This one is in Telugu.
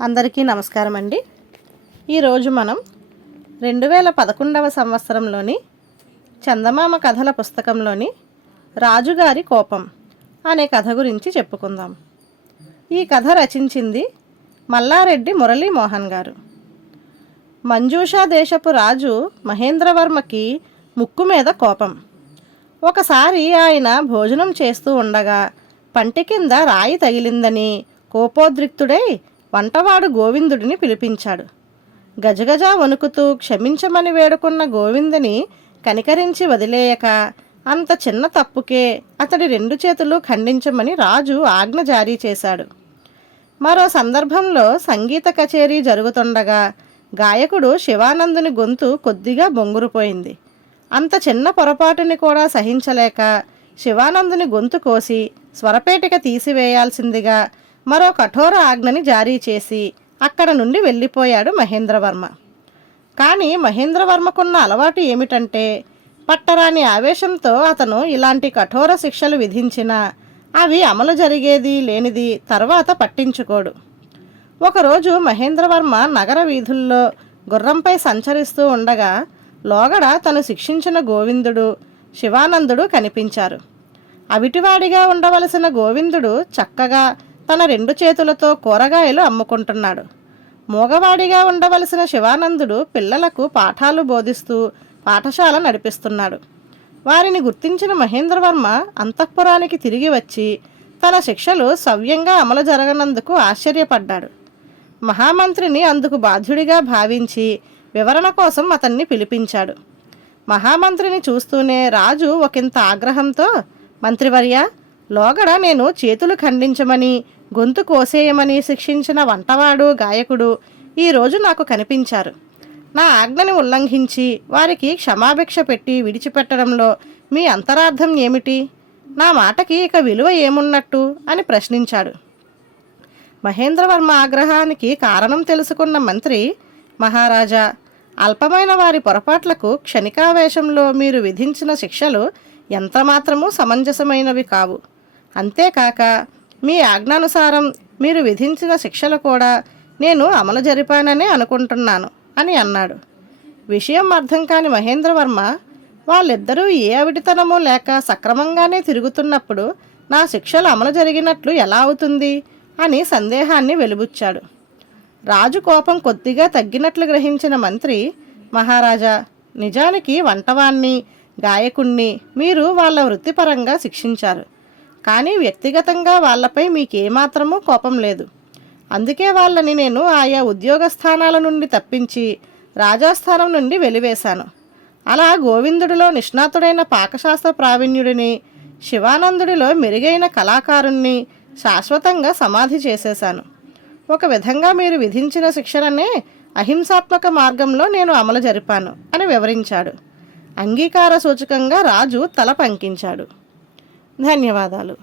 అందరికీ నమస్కారం అండి. ఈరోజు మనం 2011వ సంవత్సరంలోని చందమామ కథల పుస్తకంలోని రాజుగారి కోపం అనే కథ గురించి చెప్పుకుందాం. ఈ కథ రచించింది మల్లారెడ్డి మురళీమోహన్ గారు. మంజూషా దేశపు రాజు మహేంద్రవర్మకి ముక్కు మీద కోపం. ఒకసారి ఆయన భోజనం చేస్తూ ఉండగా పంటి కింద రాయి తగిలిందని కోపోద్రిక్తుడై వంటవాడు గోవిందుడిని పిలిపించాడు. గజగజ వణుకుతూ క్షమించమని వేడుకున్న గోవిందుని కనికరించి వదిలేయక అంత చిన్న తప్పుకే అతడి 2 చేతులు ఖండించమని రాజు ఆజ్ఞ జారీ చేశాడు. మరో సందర్భంలో సంగీత కచేరీ జరుగుతుండగా గాయకుడు శివానందుని గొంతు కొద్దిగా బొంగురుపోయింది. అంత చిన్న పొరపాటుని కూడా సహించలేక శివానందుని గొంతు కోసి స్వరపేటిక తీసివేయాల్సిందిగా మరో కఠోర ఆజ్ఞని జారీ చేసి అక్కడ నుండి వెళ్ళిపోయాడు మహేంద్రవర్మ. కానీ మహేంద్రవర్మకున్న అలవాటు ఏమిటంటే పట్టరాని ఆవేశంతో అతను ఇలాంటి కఠోర శిక్షలు విధించినా అవి అమలు జరిగేది లేనిది తర్వాత పట్టించుకోడు. ఒకరోజు మహేంద్రవర్మ నగర వీధుల్లో గుర్రంపై సంచరిస్తూ ఉండగా లోగడ తను శిక్షించిన గోవిందుడు శివానందుడు కనిపించారు. అవిటివాడిగా ఉండవలసిన గోవిందుడు చక్కగా తన 2 చేతులతో కూరగాయలు అమ్ముకుంటున్నాడు. మూగవాడిగా ఉండవలసిన శివానందుడు పిల్లలకు పాఠాలు బోధిస్తూ పాఠశాల నడిపిస్తున్నాడు. వారిని గుర్తించిన మహేంద్రవర్మ అంతఃపురానికి తిరిగి వచ్చి తన శిక్షలు సవ్యంగా అమలు జరగనందుకు ఆశ్చర్యపడ్డాడు. మహామంత్రిని అందుకు బాధ్యుడిగా భావించి వివరణ కోసం అతన్ని పిలిపించాడు. మహామంత్రిని చూస్తూనే రాజు ఒకంత ఆగ్రహంతో, మంత్రివర్య, లోగడ నేను చేతులు ఖండించమని గొంతు కోసేయమని శిక్షించిన వంటవాడు గాయకుడు ఈరోజు నాకు కనిపించారు. నా ఆజ్ఞని ఉల్లంఘించి వారికి క్షమాభిక్ష పెట్టి విడిచిపెట్టడంలో మీ అంతరార్థం ఏమిటి? నా మాటకి ఇక విలువ ఏమున్నట్టు అని ప్రశ్నించాడు. మహేంద్రవర్మ ఆగ్రహానికి కారణం తెలుసుకున్న మంత్రి, మహారాజా, అల్పమైన వారి పొరపాట్లకు క్షణికావేశంలో మీరు విధించిన శిక్షలు ఎంతమాత్రమూ సమంజసమైనవి కావు. అంతేకాక మీ ఆజ్ఞానుసారం మీరు విధించిన శిక్షలు కూడా నేను అమలు జరిపాననే అనుకుంటున్నాను అని అన్నాడు. విషయం అర్థం కాని మహేంద్రవర్మ, వాళ్ళిద్దరూ ఏ అవిటితనమూ లేక సక్రమంగానే తిరుగుతున్నప్పుడు నా శిక్షలు అమలు జరిగినట్లు ఎలా అవుతుంది అని సందేహాన్ని వెలిబుచ్చాడు. రాజు కోపం కొద్దిగా తగ్గినట్లు గ్రహించిన మంత్రి, మహారాజా, నిజానికి వంటవాణ్ణి గాయకుణ్ణి మీరు వాళ్ళ వృత్తిపరంగా శిక్షించారు. కానీ వ్యక్తిగతంగా వాళ్ళపై మీకేమాత్రమూ కోపం లేదు. అందుకే వాళ్ళని నేను ఆయా ఉద్యోగ స్థానాల నుండి తప్పించి రాజాస్థానం నుండి వెలివేశాను. అలా గోవిందుడిలో నిష్ణాతుడైన పాకశాస్త్ర ప్రావీణ్యుడిని, శివానందుడిలో మెరుగైన కళాకారుణ్ణి శాశ్వతంగా సమాధి చేసేశాను. ఒక విధంగా మీరు విధించిన శిక్షణనే అహింసాత్మక మార్గంలో నేను అమలు జరిపాను అని వివరించాడు. అంగీకార సూచకంగా రాజు తల పంకించాడు. ధన్యవాదాలు.